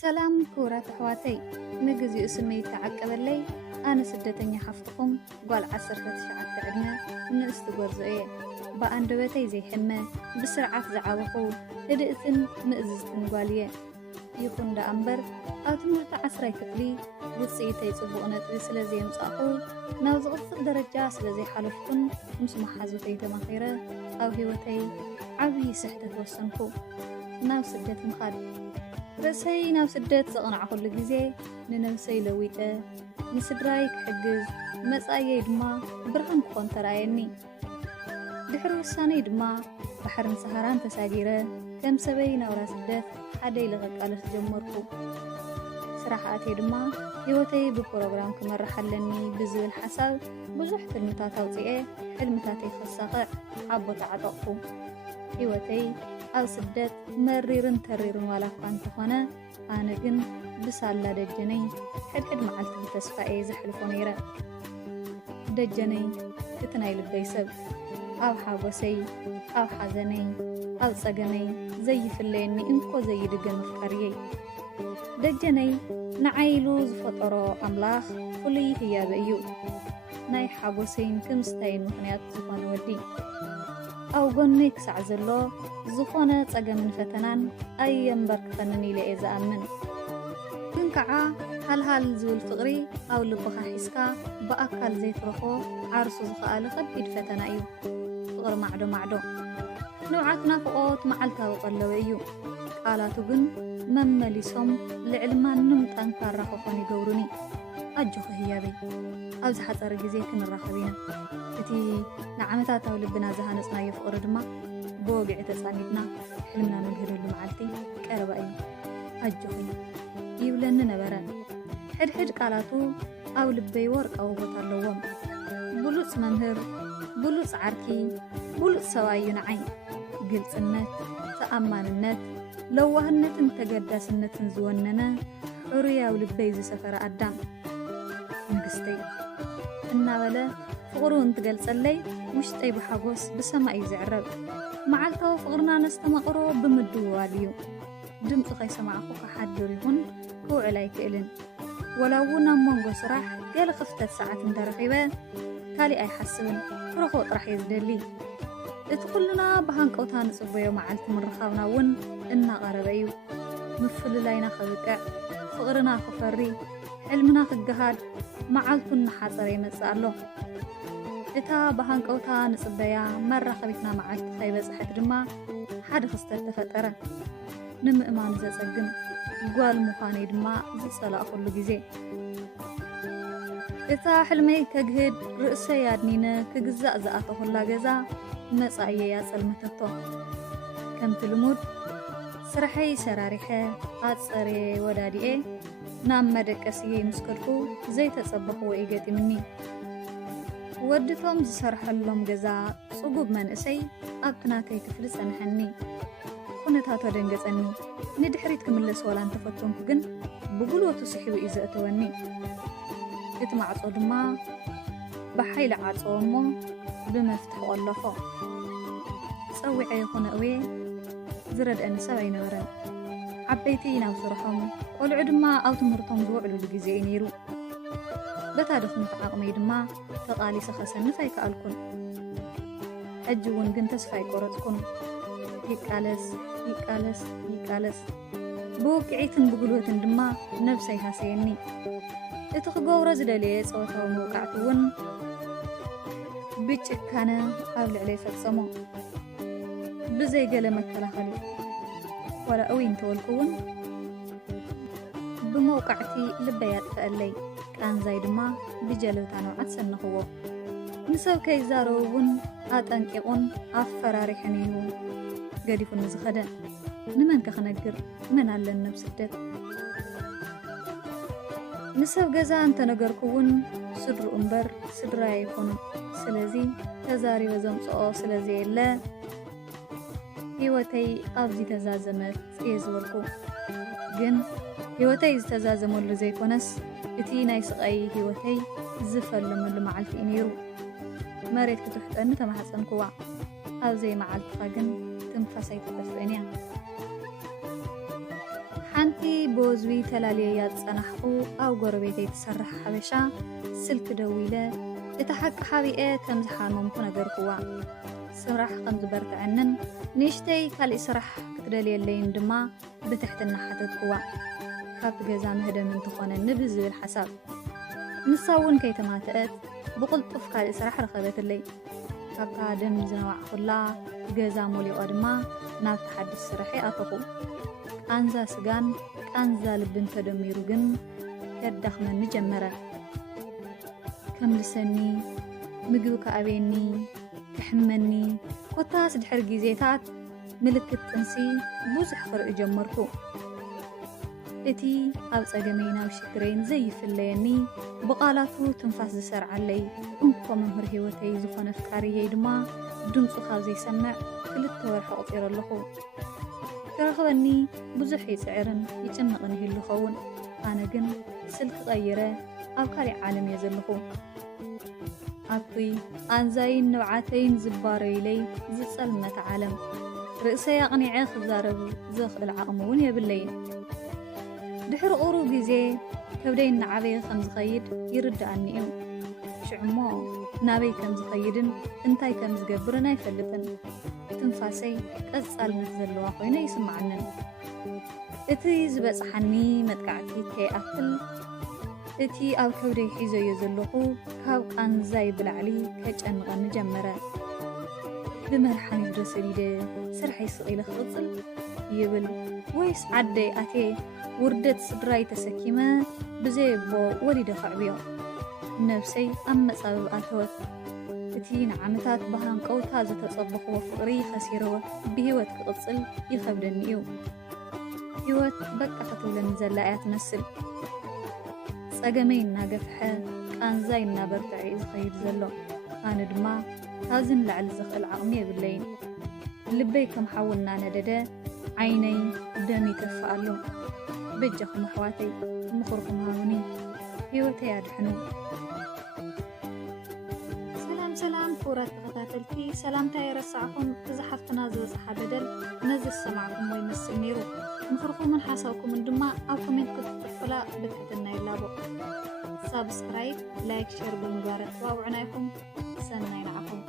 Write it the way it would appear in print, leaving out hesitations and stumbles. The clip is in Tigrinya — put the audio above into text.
ሰላም ክቡራት ኣሕዋተይ ንግዚኡ ስመይ ተዓቀበለይ ኣነ ስደተኛ ሓፍትኹም ጓል 19 ዕድመ ንእስቲ ጎርዞ እየ ብኣንደበተይ ዘይሕመ ብስርዓት ዝዓበኹ ህድእትን ምእዝዝትን ጓል እየ ይኹን ዳ እምበር ኣብ ትምህርቲ 10 ክፍሊ ውፅኢተይ ጽቡቕ ነጥቢ ስለዘየምጻእኹ ናብ ዝቕፅል ደረጃ ስለዘይሓለፍኩን ምስ መሓዙተይ ተማኺረ ኣብ ህይወተይ ዓብዪ ስሕተት ወሰንኩ ናብ ስደት ምኻድ ርእሰይ ናብ ስደት ዘቕንዓኹሉ ግዜ ንነብሰይ ለዊጠ ንስድራይ ክሕግዝ መጻየይ ድማ ብርሃን ክኾን ተራእየኒ ድሕሪ ውሳነይ ድማ ባሕርን ሰሃራን ተሳጊረ ከም ሰበይ ናብራ ስደት ሓደይ ልቐቃለስ ጀመርኩ ስራሕ ኣተይ ድማ ህይወተይ ብፕሮግራም ክመርሕ ኣለኒ ብዝብል ሓሳብ ብዙሕ ትልምታት ኣውፅኤ ሕልምታተይ ክሳኽዕ ዓቦታ ዓጠቕኩ ህይወተይ ኣብ ስደት መሪርን ተሪርን ዋላ እኳ እንተኾነ ኣነ ግን ብሳላ ደጀነይ ሕድሕድ መዓልቲ ብተስፋኤ ዘሕልፎ ነይረ ደጀነይ እቲ ናይ ልበይ ሰብ ኣብ ሓጎሰይ ኣብ ሓዘነይ ኣብ ጸገመይ ዘይፍለየኒ እንኮ ዘይድገም ኣፍቃርየይ ደጀነይ ንዓይሉ ዝፈጠሮ ኣምላኽ ፍሉይ ህያበ እዩ ናይ ሓጎሰይን ክምስታይን ምኽንያት ዝኾነ ወዲ ኣብ ጎነይ ክሳዕ ዘሎ ዝኾነ ጸገምን ፈተናን ኣየንበርክኸንን ኢለ እየ ዝኣምን ግን ከዓ ሃልሃል ዝብል ፍቕሪ ኣብ ልብኻ ሒዝካ ብኣካል ዘይትረኽቦ ዓርሱ ዝኸኣለ ከቢድ ፈተና እዩ ፍቕሪ ማዕዶ ማዕዶ ንውዓት ናፍቖት መዓልታዊ ቀለበ እዩ ቃላቱ ግን መመሊሶም ልዕሊ ማንም ጠንካራ ክኾን ይገብሩኒ ኣጆኹ ህያበይ ኣብ ዝሓፀረ ግዜ ክንራኸብ ኢና እቲ ንዓመታት ኣብ ልብና ዝሃነፅናዮ ፍቕሪ ድማ ብወግዒ ተጻሚድና ሕልምና ንግህደሉ መዓልቲ ቀረባ እዩ ኣጆኹ ይብለኒ ነበረ ሕድሕድ ቃላቱ ኣብ ልበይ ወርቃዊ ቦታ ኣለዎም ብሉፅ መምህር ብሉፅ ዓርኪ ብሉፅ ሰብኣይ እዩ ንዓይ ግልጽነት ተኣማንነት ለዋህነትን ተገዳስነትን ዝወነነ ሕሩይ ኣብ ልበይ ዝሰፈረ ኣዳም ንግስተይ እናበለ ፍቕሩ እንትገልጸለይ ውሽጠይ ብሓጎስ ብሰማይ እዩ ዝዕረብ መዓልታዊ ፍቕርና ነስተማቕሮ ብምድውዋል እዩ ድምፂ ከይሰማዕኹ ክሓድር ይኹን ክውዕል ኣይክእልን ወላ እውን ኣብ መንጎ ስራሕ ገለ ክፍተት ሰዓት እንተረኺበ ካሊእ ኣይሓስብን ክረኽቦ ጥራሕ እየ ዝደሊ እቲ ኩሉና ብሃንቀውታ ንጽበዮ መዓልቲ ምርኻብና እውን እናቐረበ እዩ ምፍልላይና ክብቅዕ ፍቕርና ክፈሪ ሕልምና ክገሃድ መዓልቱ እናሓፀረ ይመጽእ ኣሎ እታ ብሃንቀውታ ንጽበያ መራኸቢትና መዓልቲ ከይበጽሐት ድማ ሓደ ክስተት ተፈጠረ ንምእማኑ ዘጸግም ጓል ምዃነይ ድማ ዝጸላእኹሉ ግዜ እታ ሕልመይ ከግህድ ርእሰይ ኣድኒነ ክግዛእ ዝኣተኹላ ገዛ መጻእየያ ጸልመተቶ ከምቲ ልሙድ ስራሐይ ሰራሪሐ ኣጸረ ወዳዲኤ ናብ መደቀስየ ምስከልኩ ዘይተጸበኽዎ ይገጢምኒ ወድቶም ዝሰርሐሎም ገዛ ጽጉብ መንእሰይ ኣብቲ ናተይ ክፍሊ ጸንሐኒ ኩነታቱ ደንገጸኒ ንድሕሪት ክምለስ ወላ እንተፈተንኩ ግን ብጉልበቱ ስሒቡ እዩ ዘእተወኒ እቲ ማዕጾ ድማ ብሓይሊ ዓፀዎ እሞ ብመፍትሒ ቆለፎ ፀዊዐ ይኹነ እወ ዝረድአኒ ሰብ ኣይነበረን ዓበይቲ ናብ ስርሖም ቆልዑ ድማ ኣብ ትምህርቶም ዝውዕሉሉ ግዜ እዩ ነይሩ በታ ድኽምቲ ዓቕመይ ድማ ተቓሊሰ ኸሰንፍ ኣይከኣልኩን ሕጂ እውን ግን ተስፋ ኣይቆረፅኩን ይቃለስ ይቃለስ ይቃለስ ብውቅዒትን ብጉልበትን ድማ ነብሰይ ሃሰየኒ እቲ ክገብሮ ዝደለየ ፀወታዊ መውቃዕቲ እውን ብጭካነ ኣብ ልዕለይ ፈጸሞ ብዘይገለ መከላኸሊ ወላ እዊ እንተወልኩ እውን ብመውቃዕቲ ልበይ ኣጥፍአለይ ቃንዛይ ድማ ብጀለብታ ነውዓት ሰንኽዎ ንሰብ ከይዛረቡ እውን ኣጠንቂቑን ኣፈራሪሕን እዩ ገዲፉኒ ዝኸደ ንመን ከኽነግር መን ኣለኒ ናብ ስደት ንሰብ ገዛ እንተነገርኩ እውን ስድሩ እምበር ስድራ ይኹን ስለዚ ተዛሪበ ዘምጽኦ ስለዘየለ ህይወተይ ኣብዚ ተዛዘመት እየ ዝበልኩ ግን ህይወተይ ዝተዛዘመሉ ዘይኮነስ እቲ ናይ ስቃይ ህይወተይ ዝፈለመሉ መዓልቲ እዩ ነይሩ መሬት ክትሕጠኒ ተማሕፀንኩዋ ኣብዘይ መዓልትኻ ግን ትንፋሰይ ተጠፍአን እያ ሓንቲ بتي بوزوي تلاليات صنحقو أو غربيتي تسرح حبشا سلك دويلة اتحق حبيئة كمزحان ممكن أقرقوا سرح قمز برتعنن نيشتي كالي سرح كتدالي اللين دما بتحت النحات قوا كاب جزا مهدا من تخون النبز بالحساب نساون كي تماتأت بقلطف كالي سرح رخبت اللي كاب كادم زنوع خلا جزا مولي قدما ناب تحدي السرحي أطفو كانزا سجان كانزا لبن تدميرو جن كدخمن نجمرة كم لسني مجو كأبيني كحمني كتاس دحر جيزيتات ملكت تنسي بوزح فرق جمركو اتي أو صقمينا وشكرين زي فليني بقالاتو تنفاس زسر علي انكو ممهر هيوتي زخون افكاري هيدما دمسو خازي سمع كلت ورح أطير اللخو كرخبني بوزح يسعرن يتنقنه اللخون أنا جن سلك غيره أو كالي عالم يزلخو عطي أنزاين نوعاتين زباري لي زسلمة عالم رئيسي أقنعي خزارب زخ العقمون يبلي دحر قورو جيزي كبدين نعبي خمز خيد يرد عنيو شعمو نابي كمز خيدن انتاي كمز قبرنا يفلتن تنفاسي أسأل نزل واخوينا يسمعنن اتي زبس حني متقعتي كي أكل اتي أو كوري حيزو يزلقو هاو كان زاي بالعلي كجأن جمرة بمرحاني درسليدي سرحي صغيلة خطل يبل ويس عدي أتي وردت صدراي تسكيمة بزيبو ولي دفع بيو نفسي أما سبب أتوت اتي نعمتات بهان قوتا زتصبخ وفقري خسيرو بهوت كقصل يخبرنيو هوت بقى خطولن زلاقات مسل صقمينا قفحة كان زاينا برتعي زخير زلو أنا دما هازن لعل زخ العقمية بالليل لبي كم حاولنا نددا عيني دمي تفعلو بجخم حواتي مخركم هاوني هيوتي يادحنو سلام فورات تغتاتلتي سلام تاي رسعكم إذا حفتنا زوز حبدل نزل سمعكم ويمثل ميرو مخركم من حاسوكم من دما أو كومنت كتطفلا بتحتنا يلابو سابسكرايب لايك شير بالمبارك وعنايكم سنة يلعبكم